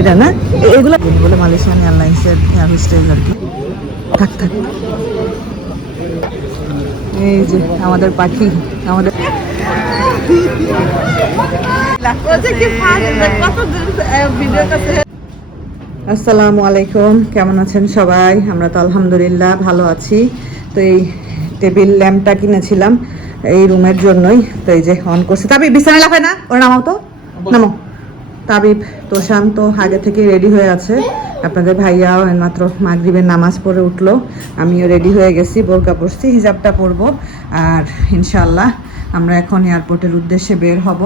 এটা না? এগুলো বলে মালয়েশিয়ান এয়ারলাইন্সের এয়ার হোস্টেল আর কি। থাক থাক। এই যে আমাদের পাখি আমাদের আসসালামু আলাইকুম কেমন আছেন সবাই? আমরা তো আলহামদুলিল্লাহ ভালো আছি। তো এই টেবিল ল্যাম্পটা কিনেছিলাম এই রুমের জন্যই। তো এই যে অন করছি। তবে বিছানা লাফায় না? ওর নামাও তো। নামো। তাবিব তোষান তো আগে থেকে রেডি হয়ে আছে। আপনাদের ভাইয়াও মাত্র মাগরিবের নামাজ পড়ে উঠল। আমিও রেডি হয়ে গেছি, বোরকা পরছি, হিজাবটা পরবো। আর ইনশাল্লাহ আমরা এখন এয়ারপোর্টের উদ্দেশ্যে বের হব।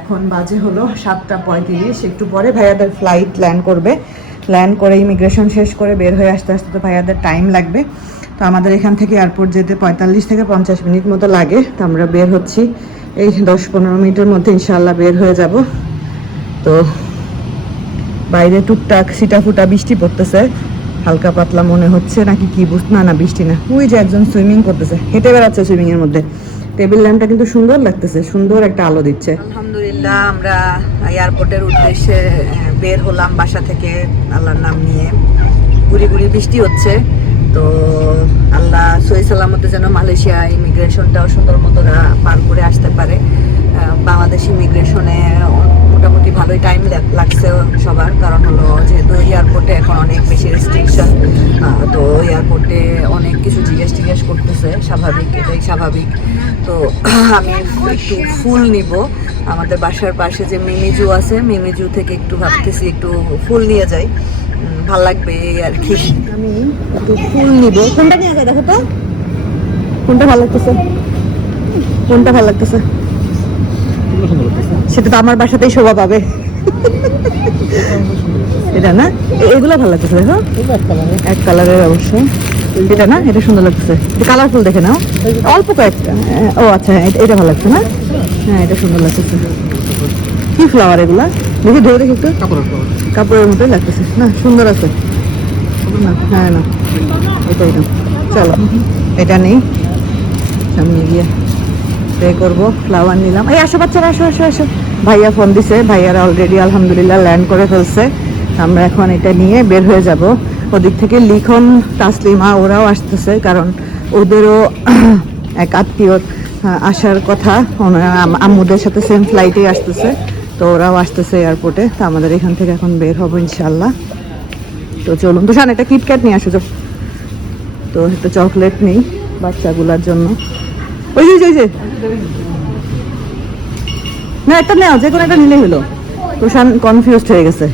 এখন বাজে হলো সাতটা পঁয়ত্রিশ, একটু পরে ভাইয়াদের ফ্লাইট ল্যান্ড করবে। ল্যান্ড করে ইমিগ্রেশন শেষ করে বের হয়ে আসতে আসতে তো ভাইয়াদের টাইম লাগবে। তো আমাদের এখান থেকে এয়ারপোর্ট যেতে পঁয়তাল্লিশ থেকে পঞ্চাশ মিনিট মতো লাগে। তো আমরা বের হচ্ছি। এই দশ পনেরো মিনিটের মধ্যে ইনশাল্লাহ বের হয়ে যাব। তো বাইরে টুকটাক সিটা ফুটা বৃষ্টি পড়তেছে। হালকা পাতলা মনে হচ্ছে, নাকি কি বুঝ না না, বৃষ্টি না। ওই যে একজন সুইমিং করতেছে, হেঁটে বেড়াচ্ছে সুইমিং এর মধ্যে। টেবিল ল্যাম্পটা কিন্তু সুন্দর লাগতেছে, সুন্দর একটা আলো দিচ্ছে। আলহামদুলিল্লাহ, আমরা এয়ারপোর্টের উদ্দেশ্যে বের হলাম বাসা থেকে আল্লাহর নাম নিয়ে। গুড়ি গুড়ি বৃষ্টি হচ্ছে, তো আল্লাহ সহি সালামতে যেন মালয়েশিয়া ইমিগ্রেশনটাও সুন্দর মতো পার করে আসতে পারে। বাংলাদেশ ইমিগ্রেশনে ভালোই টাইম লাগছে সবার, কারণ হলো যেহেতু এয়ারপোর্টে এখন অনেক বেশি রেস্ট্রিকশন তো এয়ারপোর্টে অনেক কিছু জিজ্ঞেস টিজ্ঞেস করতেছে, স্বাভাবিক, এটাই স্বাভাবিক। তো আমি একটু ফুল নিব। আমাদের বাসার পাশে যে মিমিজু আছে, মিমিজু থেকে একটু ভাবতেছি একটু ফুল নিয়ে যাই। ভালো লাগবে আর কি। আমি একটু ফুল নিব। কোনটা নিয়ে যায় দেখো তো? কোনটা ভালো লাগতেছে? কোনটা ভালো লাগতেছে? সেটা তো আমার বাসাতেই শোভা পাবে। এটা না? এগুলো ভালো লাগতেছে দেখো। এক কালারের অবশ্যই এটা না? এটা সুন্দর লাগতেছে। কালারফুল দেখে নাও। অল্প কয়েকটা। ও আচ্ছা এটা- এটা ভালো লাগছে না? হ্যাঁ এটা সুন্দর লাগতেছে। কি ফ্লাওয়ার এগুলা? দেখি ধরে দেখি একটু। কাপড়ের মতোই লাগতেছে। না সুন্দর আছে। না হ্যাঁ না। এটাই না চলো এটা নেই। সামনে গিয়ে পে করব। ফ্লাওয়ার নিলাম। এই আসো বাচ্চারা আসো আসো আসো। ভাইয়া ফোন দিছে ভাইয়ারা অলরেডি আলহামদুলিল্লাহ ল্যান্ড করে ফেলছে। আমরা এখন এটা নিয়ে বের হয়ে যাব। ওদিক থেকে লিখন তাসলিমা ওরাও আসতেছে কারণ ওদেরও এক আত্মীয় আসার কথা। আম- আম্মুদের সাথে সেম ফ্লাইটেই আসতেছে। তো ওরাও আসতেছে এয়ারপোর্টে তো আমাদের এখান থেকে এখন বের হব ইনশাল্লাহ তো চলুন তো একটা কিটক্যাট নিয়ে আসো। তো একটা চকলেট নেই বাচ্চাগুলোর জন্য। ওই যে, ওই যে। না একটা নেও যে কোনো একটা নিলেই হলো। তোষান কনফিউজড হয়ে গেছে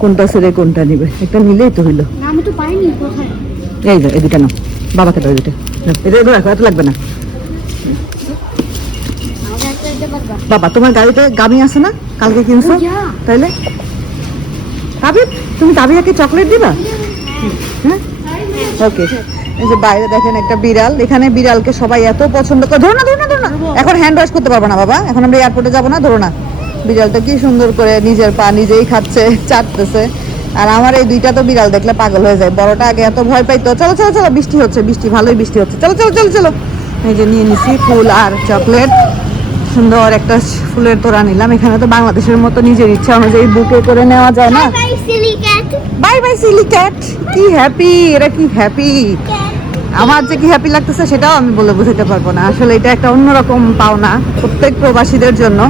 কোনটা ছেড়ে কোনটা নিবে। একটা নিলেই তো হইল না, আমি তো পাইনি কোথায়? এই যে এই দুটা নাও। বাবাকে দাও দুটো এটা এগুলো রাখো এত লাগবে না। বাবা তোমার গাড়িতে গামি আছে না? কালকে কিনছো? তাইলে? তাবিব তুমি তাবিয়াকে চকলেট দিবা? হ্যাঁ? ওকে এই যে বাইরে দেখেন একটা বিড়াল। এখানে বিড়ালকে সবাই এত পছন্দ করে। ধরো না ধরো ধরো না। এখন হ্যান্ড ওয়াশ করতে পারব না বাবা। এখন আমরা এয়ারপোর্টে যাব না ধরো না। বিড়ালটা কি সুন্দর করে নিজের পা নিজেই খাচ্ছে চাটতেছে। আর আমার এই দুইটা তো বিড়াল দেখলে পাগল হয়ে যায়। বড়টা আগে এত ভয় পাইতো চলো চলো চলো বৃষ্টি হচ্ছে বৃষ্টি ভালোই বৃষ্টি হচ্ছে। চলো চলো চলো চলো। এই যে নিয়ে নিছি ফুল আর চকলেট। সুন্দর একটা ফুলের তোড়া নিলাম। এখানে তো বাংলাদেশের মতো নিজের ইচ্ছা অনুযায়ী বুকে করে নেওয়া যায় না। বাই বাই সিলি ক্যাট কি হ্যাপি এরা কি হ্যাপি আমার যে কি হ্যাপি লাগতেছে সেটাও আমি বলে বোঝাতে পারব না। আসলে এটা একটা অন্যরকম পাওনা প্রত্যেক প্রবাসীদের জন্য।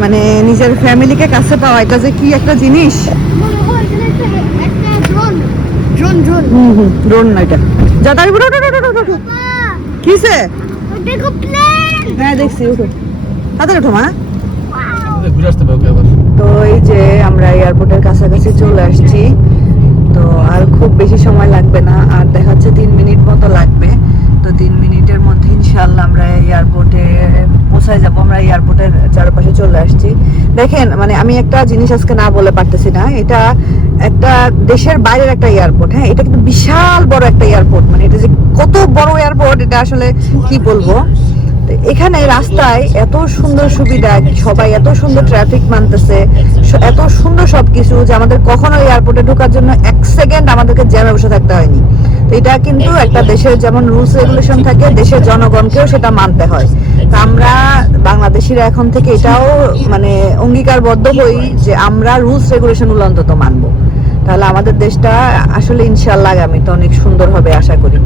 মানে নিজের ফ্যামিলিকে কাছে পাওয়া এটা যে কি একটা জিনিস? হয় ড্রোন না এটা। কিসে হ্যাঁ দেখছি উঠো। তাদের ওঠো মা। তো এই যে আমরা এয়ারপোর্টের কাছাকাছি চলে আসছি। তো আর খুব বেশি সময় লাগবে না, আর দেখাচ্ছে তিন মিনিট মতো লাগবে। তো তিন মিনিটের মধ্যে ইনশাল্লাহ আমরা এয়ারপোর্টে পৌঁছায় যাব, আমরা এয়ারপোর্টের চারপাশে চলে আসছি। দেখেন মানে আমি একটা জিনিস আজকে না বলে পারতেছি না, এটা একটা দেশের বাইরের একটা এয়ারপোর্ট হ্যাঁ? এটা কিন্তু বিশাল বড় একটা এয়ারপোর্ট মানে এটা যে কত বড় এয়ারপোর্ট এটা আসলে কি বলব? এখানে রাস্তায় এত সুন্দর সুবিধা সবাই এত সুন্দর ট্রাফিক মানতেছে এত সুন্দর সবকিছু যে আমাদের কখনো এয়ারপোর্টে ঢোকার জন্য এক সেকেন্ড আমাদেরকে জ্যামে বসে থাকতে হয়নি। তো এটা কিন্তু একটা দেশের যেমন রুলস রেগুলেশন থাকে দেশের জনগণকেও সেটা মানতে হয়। তা আমরা বাংলাদেশিরা এখন থেকে এটাও মানে অঙ্গীকারবদ্ধ হই যে আমরা রুলস রেগুলেশনগুলো অন্তত মানবো। তাহলে আমাদের দেশটা আসলে ইনশাল্লাহ আগামীতে অনেক সুন্দর হবে আশা করি।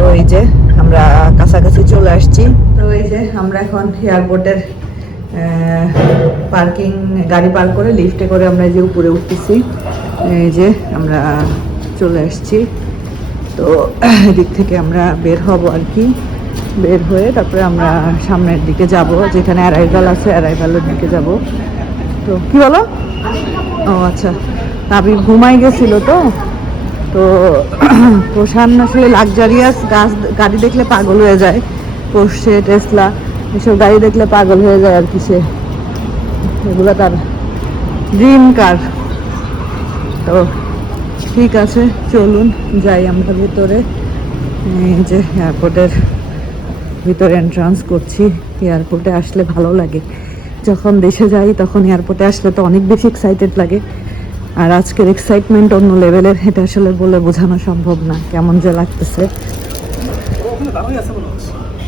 তো এই যে আমরা কাছাকাছি চলে আসছি। তো এই যে আমরা এখন এয়ারপোর্টের পার্কিং গাড়ি পার্ক করে লিফটে করে আমরা যে উপরে উঠতেছি। এই যে আমরা চলে আসছি। তো এদিক থেকে আমরা বের হব আর কি। বের হয়ে তারপরে আমরা সামনের দিকে যাব, যেখানে অ্যারাইভাল আছে অ্যারাইভালের দিকে যাব। তো কি বলো? ও আচ্ছা। নাবি ঘুমাই গেছিল তো? তো প্রশান আসলে লাক্সারিয়াস গাছ, গাড়ি দেখলে পাগল হয়ে যায়। পোষে, টেসলা, এসব গাড়ি দেখলে পাগল হয়ে যায় আর কি সে। এগুলো তার ড্রিম কার তো ঠিক আছে, চলুন যাই আমরা ভিতরে। এই যে এয়ারপোর্টের ভিতরে এন্ট্রান্স করছি। এয়ারপোর্টে আসলে ভালো লাগে। যখন দেশে যাই, তখন এয়ারপোর্টে আসলে তো অনেক বেশি এক্সাইটেড লাগে। আর আজকের এক্সাইটমেন্ট অন্য লেভেলের এটা আসলে বলে বোঝানো সম্ভব না, কেমন যে লাগতেছে।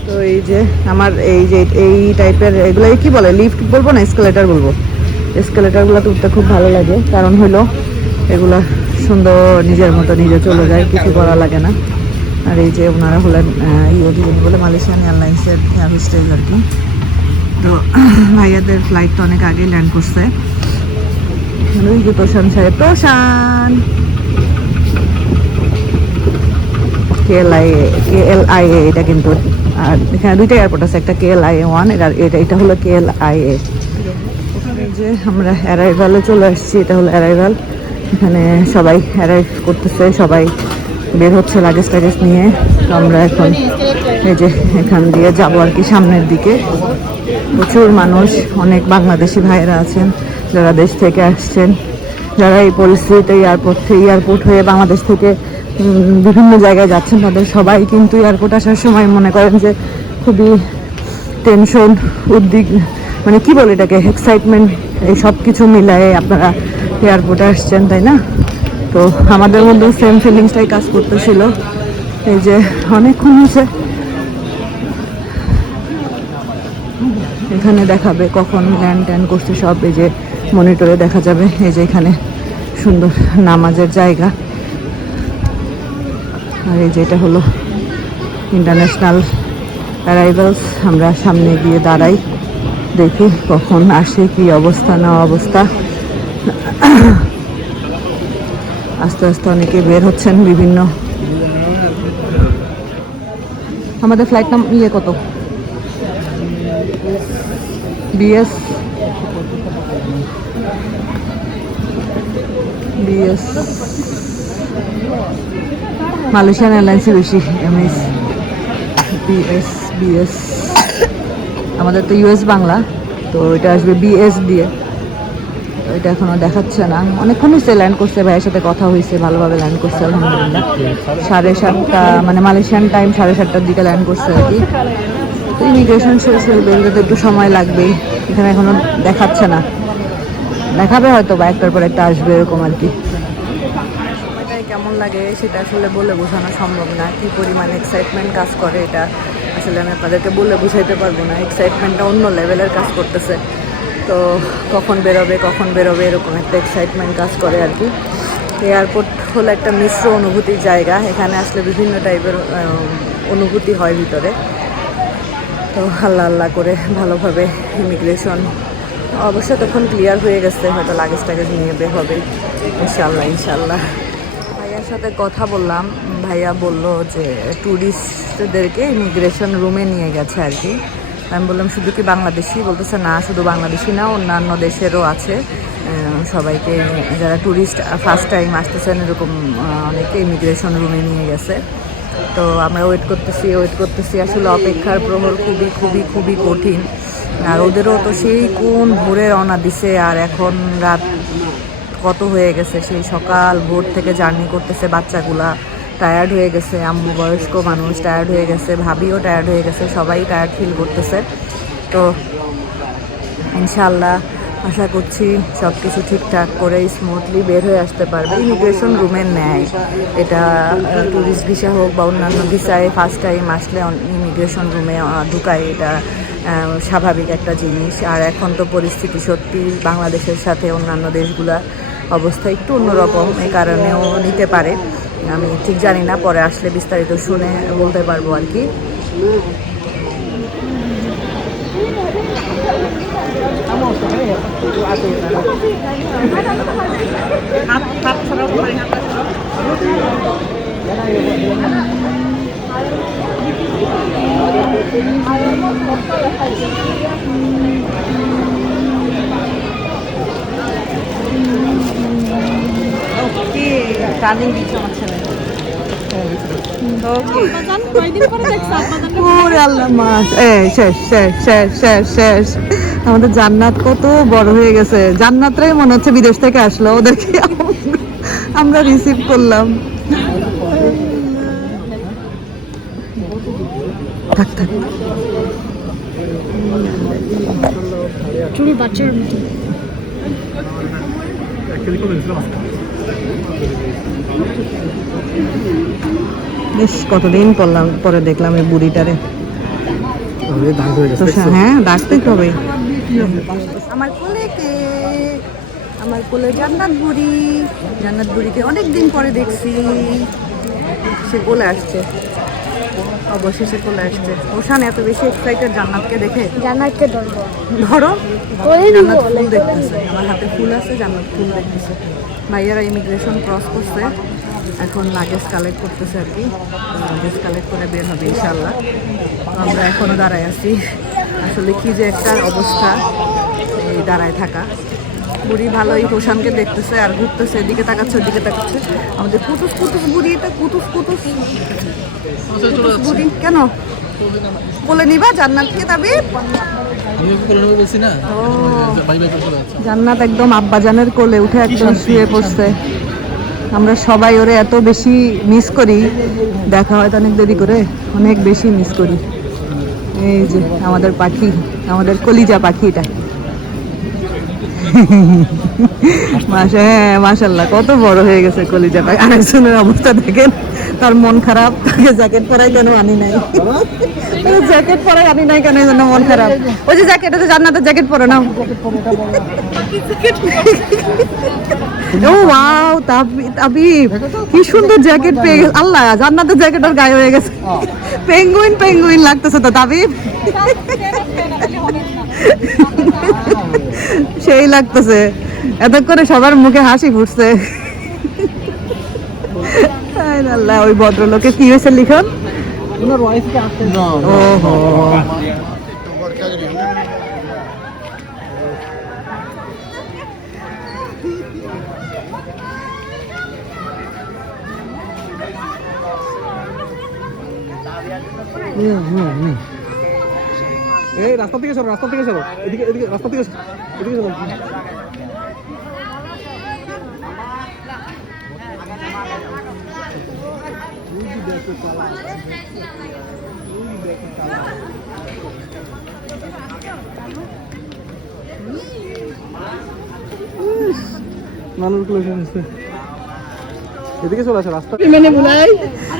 তো এই যে আমার এই যে, এই টাইপের এগুলো কি বলে লিফট বলব না এসকেলেটার বলব? এসকেলেটারগুলো উঠতে খুব ভালো লাগে, কারণ হলো এগুলো সুন্দর, নিজের মতো নিজে চলে যায়, কিছু করা লাগে না। আর এই যে ওনারা হলেন ইয়ে যিনি বলে মালয়েশিয়ান এয়ারলাইন্সের এয়ার হোস্টেজ আর কি। তো ভাইয়াদের ফ্লাইট তো অনেক আগেই ল্যান্ড করছে। ওই যে প্রশান সাহেব প্রশান কেএলআই কেএলআইএ এটা কিন্তু, আর এখানে দুইটা এয়ারপোর্ট আছে, একটা কেএলআইএ ওয়ান এটা এটা এটা হলো কেএলআইএ যে আমরা অ্যারাইভালে চলে আসছি, এটা হলো অ্যারাইভাল এখানে সবাই অ্যারাইভ করতেছে, সবাই বের হচ্ছে লাগেজ টাগেজ নিয়ে। তো আমরা এখন এই যে এখান দিয়ে যাব আর কি সামনের দিকে। প্রচুর মানুষ, অনেক বাংলাদেশি ভাইয়েরা আছেন। যারা দেশ থেকে আসছেন। যারা এই পরিস্থিতিতে এয়ারপোর্ট থেকে এয়ারপোর্ট হয়ে বাংলাদেশ থেকে বিভিন্ন জায়গায় যাচ্ছেন, তাদের সবাই কিন্তু এয়ারপোর্ট আসার সময় মনে করেন যে খুবই টেনশন উদ্বিগ মানে কি বলে এটাকে? এক্সাইটমেন্ট এই সব কিছু মিলায়ে আপনারা এয়ারপোর্টে আসছেন, তাই না? তো আমাদের মধ্যে সেম ফিলিংসটাই কাজ করতেছিল। এই যে অনেকক্ষণ হয়েছে। এখানে দেখাবে কখন ল্যান্ড ট্যান্ড করছে সব, এই যে মনিটরে দেখা যাবে, এই যে এখানে সুন্দর নামাজের জায়গা। আর এই যে এটা হলো ইন্টারন্যাশনাল অ্যারাইভালস আমরা সামনে গিয়ে দাঁড়াই, দেখি কখন আসে, কি অবস্থা, না অবস্থা। আস্তে আস্তে অনেকে বের হচ্ছেন বিভিন্ন। আমাদের ফ্লাইট নাম ইয়ে কত? বিএস বিএস মালয়েশিয়ান এয়ারলাইন্সে বেশি এমএস বিএস বিএস আমাদের তো ইউএস বাংলা, তো এটা আসবে বিএস দিয়ে। এটা এখনও দেখাচ্ছে না। অনেকক্ষণ হয়েছে ল্যান্ড করছে, ভাইয়ের সাথে কথা হয়েছে, ভালোভাবে ল্যান্ড করছে, আলহামদুলিল্লাহ। সাড়ে সাতটা মানে মালয়েশিয়ান টাইম সাড়ে সাতটার দিকে ল্যান্ড করছে আর কি। তো ইমিগ্রেশন শেষ হয়ে বেরোতে তো একটু সময় লাগবে এখানে এখনও দেখাচ্ছে না। দেখাবে হয়তো বা একটার পর একটা আসবে এরকম আর কি। সময়টাই কেমন লাগে সেটা আসলে বলে বোঝানো সম্ভব না। কি পরিমাণ এক্সাইটমেন্ট কাজ করে এটা? আসলে আমি আপনাদেরকে বলে বুঝাইতে পারব না। এক্সাইটমেন্টটা অন্য লেভেলের কাজ করতেছে। তো কখন বেরোবে কখন বেরোবে, এরকম একটা এক্সাইটমেন্ট কাজ করে আর কি। এয়ারপোর্ট হলো একটা মিশ্র অনুভূতির জায়গা। এখানে আসলে বিভিন্ন টাইপের অনুভূতি হয় ভিতরে। তো আল্লাহ আল্লাহ করে ভালোভাবে ইমিগ্রেশন অবশ্য তখন ক্লিয়ার হয়ে গেছে, হয়তো লাগেজ টাগেজ নিয়ে বের হবে। ইনশাল্লাহ ইনশাল্লাহ। ভাইয়ার সাথে কথা বললাম, ভাইয়া বলল যে ট্যুরিস্টদেরকে ইমিগ্রেশন রুমে নিয়ে গেছে আর কি। আমি বললাম, শুধু কি বাংলাদেশি? বলতেছে, না, শুধু বাংলাদেশি না, অন্যান্য দেশেরও আছে। সবাইকে যারা ট্যুরিস্ট ফার্স্ট টাইম আসতেছেন, এরকম অনেকে ইমিগ্রেশন রুমে নিয়ে গেছে। তো আমরা ওয়েট করতেছি ওয়েট করতেছি। আসলে অপেক্ষার প্রহর খুবই খুবই খুবই কঠিন। আর ওদেরও তো সেই কোন ভোরে রওনা দিছে, আর এখন রাত কত হয়ে গেছে, সেই সকাল ভোর থেকে জার্নি করতেছে বাচ্চাগুলা। টায়ার্ড হয়ে গেছে, আম্মু বয়স্ক মানুষ টায়ার্ড হয়ে গেছে, ভাবিও টায়ার্ড হয়ে গেছে, সবাই টায়ার্ড ফিল করতেছে। তো ইনশাল্লাহ আশা করছি সব কিছু ঠিকঠাক করে স্মুথলি বের হয়ে আসতে পারবে। ইমিগ্রেশন রুমের ন্যায়। এটা ট্যুরিস্ট ভিসা হোক বা অন্যান্য ভিসায় ফার্স্ট টাইম আসলে ইমিগ্রেশন রুমে ঢুকায় এটা। স্বাভাবিক একটা জিনিস। আর এখন তো পরিস্থিতি সত্যি বাংলাদেশের সাথে অন্যান্য দেশগুলা অবস্থা একটু অন্যরকম এই কারণেও নিতে পারে। আমি ঠিক জানি না, পরে আসলে বিস্তারিত শুনে বলতে পারব আর কি কাজিন দিচ্ছে আমার ছেলে কয়দিন পরে দেখছ আব্বাজান ওরে আল্লাহ মাস এই শেষ শেষ শেষ শেষ শেষ আমাদের জান্নাত কত বড় হয়ে গেছে। জান্নাতরাই মনে হচ্ছে বিদেশ থেকে আসলো। ওদেরকে আমরা- আমরা রিসিভ করলাম। থাক থাক চুরি বাচ্চার মতো। বেশ কতদিন পড়লাম পরে দেখলাম এই বুড়িটারে। হ্যাঁ ডাকতেই হবে আমার কোলে কে? আমার কোলে জান্নাত বুড়ি। জান্নাত বুড়িকে অনেক দিন পরে দেখছি। সে কোলে আসছে। অবশেষে কোলে আসছে। ওশান এত বেশি এক্সাইটেড জান্নাতকে দেখে? জানাইতে ধরবো ধরো? জান্নাত ফুল দেখতেছে। আমার হাতে ফুল আছে জান্নাত ফুল দেখতেছে। ভাইয়ারা ইমিগ্রেশন ক্রস করছে। এখন লাগেজ কালেক্ট করতেছে আর কি। লাগেজ কালেক্ট করে বের হবে ইনশাল্লাহ আমরা এখনও দাঁড়ায় আছি। আসলে কি যে একটা অবস্থা এই দাঁড়ায় থাকা। বুড়ি ভালোই প্রশানকে দেখতেছে আর ঘুরতেছে, এদিকে তাকাচ্ছে, ওদিকে তাকাচ্ছে। আমাদের কুতুস কুতুস বুড়ি এটা কুতুস কুতুস। বুড়ি। কেন? বলে নিবা জান্নাতকে তবে জান্নাত একদম আব্বাজানের কোলে উঠে একদম শুয়ে পড়ছে। আমরা সবাই ওরে এত বেশি মিস করি। দেখা হয় তো অনেক দেরি করে, অনেক বেশি মিস করি। এই যে আমাদের পাখি, আমাদের কলিজা পাখিটা হ্যাঁ মাসাল্লাহ কত বড় হয়ে গেছে অবস্থা দেখেন, তার মন খারাপ, তাকে জ্যাকেট পরাই কেন আনি নাই? জ্যাকেট পরাই আনি নাই কেন মন খারাপ? ওই যে জ্যাকেট জান্নাতের জ্যাকেট পরে নাও। ও ওয়াও তাবি তাবি কি সুন্দর জ্যাকেট পেয়ে গেছে। আল্লাহ, জান্নাতের জ্যাকেট আর গায়ে হয়ে গেছে। পেঙ্গুইন পেঙ্গুইন লাগতেছে তো, তাবিব। সেই লাগতেছে। এতক্ষণে সবার মুখে হাসি ফুটছে। আল্লাহ ওই ভদ্রলোকে কি হয়েছে লিখন? ওহো। এই রাস্তা থেকে সরো, রাস্তা থেকে সরো। এদিকে এদিকে, রাস্তা থেকে এদিকে সরো। মানুষ এদিকে চলে আসে, রাস্তা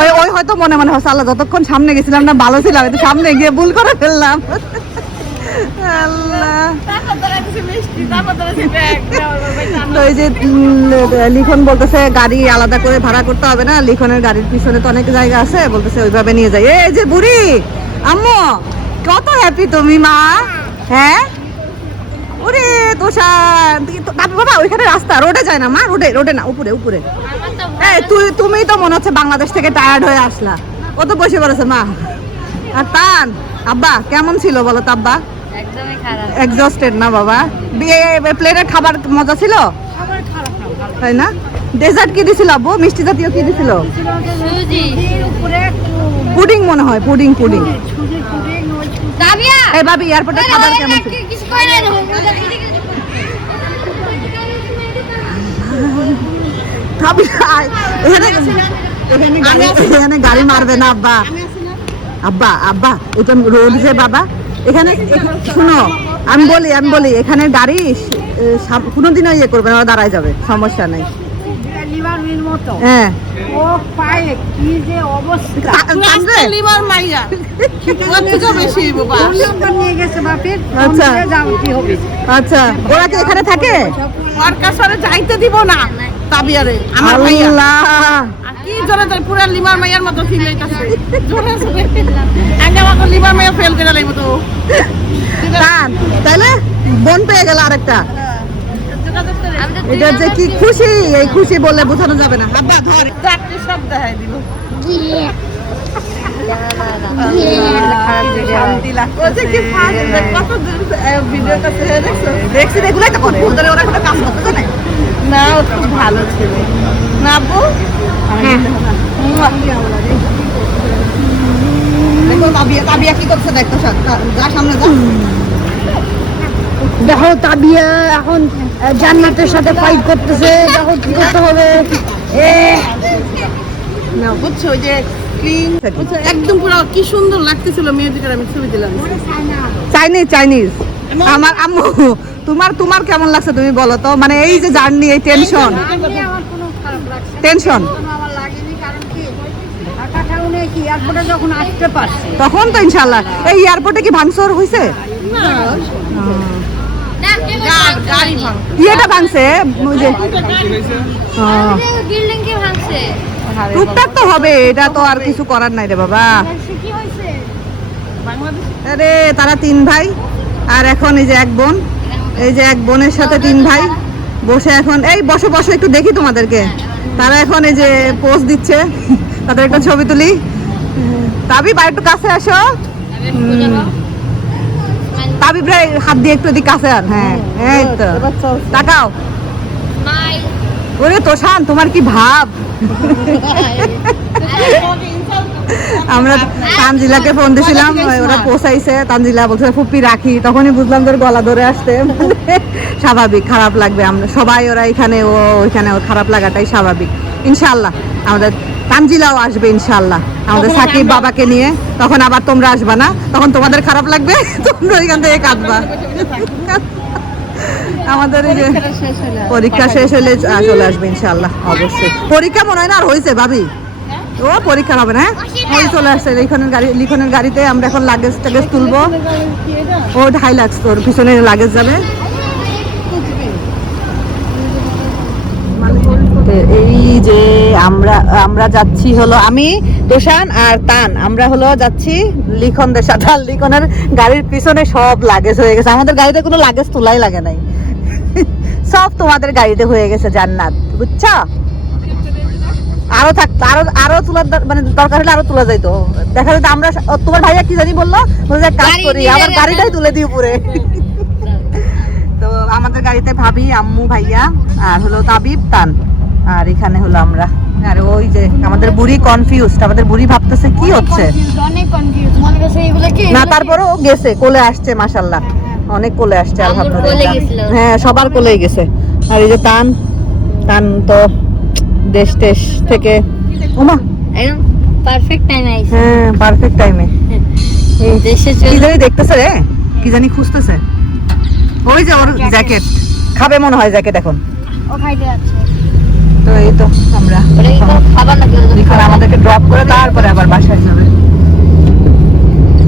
ওই ওই হয়তো মনে মনে হচ্ছে, আল্লাহ যতক্ষণ সামনে গেছিলাম না, ভালো ছিলাম সামনে গিয়ে ভুল করে ফেললাম। তো যে লিখন বলতেছে, গাড়ি আলাদা করে ভাড়া করতে হবে না, লিখনের গাড়ির পিছনে তো অনেক জায়গা আছে, বলতেছে ওইভাবে নিয়ে যাই। এই যে বুড়ি, আম্মু, কত হ্যাপি তুমি, মা? হ্যাঁ? ওরে তোষার তুই- বাবা ওইখানে রাস্তা রোডে যায় না মা রোডে রোডে না উপরে উপরে। এই তুই তুমি তো মনে হচ্ছে বাংলাদেশ থেকে টায়ার্ড হয়ে আসলা। ও তো বসে পড়েছে মা। আর তান আব্বা কেমন ছিল বলো তো আব্বা? এক্সস্টেড না বাবা? বিয়ে প্লেনের খাবার মজা ছিল? তাই না? ডেজার্ট কি দিছিল আব্বু? মিষ্টি জাতীয় কি দিছিল? পুডিং মনে হয় পুডিং পুডিং এই ভাবি এয়ারপোর্টের খাবার কেমন ছিল? এখানে গাড়ি মারবে না আব্বা। আব্বা আব্বা এটা রোড যে বাবা। এখানে শুনো আমি বলি আমি বলি এখানে গাড়ি কোনোদিনও ইয়ে করবে না দাঁড়ায় যাবে সমস্যা নেই। হ্যাঁ। ও পায়ে কি যে অবস্থা। লিভার মাইয়া ওর থেকে বেশি বাবা নিয়ে গেছে বাপের আচ্ছা। যাও কি হবে। আচ্ছা ওরা কি এখানে থাকে? ওর কাছে যাইতে দিব না তাবিয়ারে আমার মাইয়া। কি জোরে জোরে পুরা লিভার মাইয়ার মতো ফিল হইতাছে। জোরে জোরে। আমি আমাকে লিভার মাইয়া ফেল করে লাগবে তো। টান তাহলে বোন পেয়ে গেল আরেকটা। এটা যে কি খুশি? এই খুশি বলে বোঝানো যাবে না। আব্বা ধর। চারটি সব দেখাই জানে না খুব ভালো ছিল। না আপু? দেখো তাবিয়া তাবিয়া কি করছে? দেখো সব। যা সামনে যা। দেখো তাবিয়া এখন জান্নাতের সাথে ফাইট করতেছে। দেখো কি করতে হবে। না বুঝছ যে একদম পুরো কি সুন্দর লাগতেছিল মেয়েদিটার আমি ছবি দিলাম। চাইনিজ চাইনিজ আমার আম্মু তোমার তোমার কেমন লাগছে তুমি বলো তো? মানে এই যে জার্নি এই টেনশন। টেনশন তখন তো ইনশাল্লাহ এই এয়ারপোর্টে কি ভাঙচুর হয়েছে ইয়েটা ভাঙছে ওই যে। হ্যাঁ। বিল্ডিং কি ভাঙছে টুকটাক তো হবে এটা তো আর কিছু করার নাই রে বাবা। কি হয়েছে বাংলাদেশ আরে তারা তিন ভাই আর এখন এই যে এক বোন। এই যে এক বোনের সাথে তিন ভাই বসে এখন এই বসে বসে একটু দেখি তোমাদেরকে। তারা এখন এই যে পোস্ট দিচ্ছে তাদের একটা ছবি তুলি। তাবি বা একটু কাছে আসো। তাবি প্রায় হাত দিয়ে একটু এদিকে কাছে আন। হ্যাঁ এই তো। তাকাও। ওরে তোষান তোমার কি ভাব? আমরা তানজিলাকে ফোন দিছিলাম ওরা পোষাইছে তানজিলা বলছে ফুপি রাখি। তখনই বুঝলাম তোর গলা ধরে আসতে স্বাভাবিক খারাপ লাগবে। আমরা সবাই ওরা এখানে ও ওইখানে ওর খারাপ লাগাটাই স্বাভাবিক। ইনশাল্লাহ আমাদের তানজিলাও আসবে ইনশাল্লাহ আমাদের সাকিব বাবাকে নিয়ে তখন আবার তোমরা আসবা না? তখন তোমাদের খারাপ লাগবে? তোমরা ওইখান থেকে কাঁদবা। আমাদের এই যে পরীক্ষা শেষ হলে চলে আসবে ইনশাল্লাহ অবশ্যই। পরীক্ষা মনে হয় না আর হয়েছে ভাবি? ও পরীক্ষা হবে না হ্যাঁ? ওই চলে আসছে লিখনের গাড়ি লিখনের গাড়িতে আমরা এখন লাগেজ টাগেজ তুলবো ও ঢাই লাগছে তোর পিছনে লাগেজ যাবে। এই যে আমরা আমরা যাচ্ছি হলো আমি তোষান আর তান। আমরা হলো যাচ্ছি লিখনদের সাথে। আর লিখনের গাড়ির পিছনে সব লাগেজ হয়ে গেছে। আমাদের গাড়িতে কোনো লাগেজ তোলাই লাগে নাই। সব তোমাদের গাড়িতে হয়ে গেছে জান্নাত। বুঝছ? আরও থাকতো আরও আরও তোলার মানে দরকার হলে আরও তোলা যাইতো। দেখা যেত আমরা তোমার ভাইয়া কি জানি বলল? কাজ করি আমার গাড়িটাই তুলে দিই উপরে। তো আমাদের গাড়িতে ভাবি আম্মু ভাইয়া আর হলো তাবিব তান। আর এখানে হলো আমরা। আর ওই যে আমাদের বুড়ি কনফিউজড আমাদের বুড়ি ভাবতেছে কি হচ্ছে? না তারপরেও গেছে কোলে আসছে মাশাল্লাহ অনেক কোলে আসছে আলহামদুলিল্লাহ। হ্যাঁ সবার কোলেই গেছে। আর এই যে তান তান তো দেশ টেশ থেকে ওমা! একদম পারফেক্ট টাইম আইছে। হ্যাঁ পারফেক্ট টাইমে এই দেশে কি চলে জানি দেখতেছে রে? কি জানি খুঁজতেছে। ওই যে ওর জ্যাকেট খাবে মনে হয় জ্যাকেট এখন। ও খাইতে যাচ্ছে। তো এই তো আমরা আমাদেরকে ড্রপ করে তারপরে আবার বাসায় যাবে।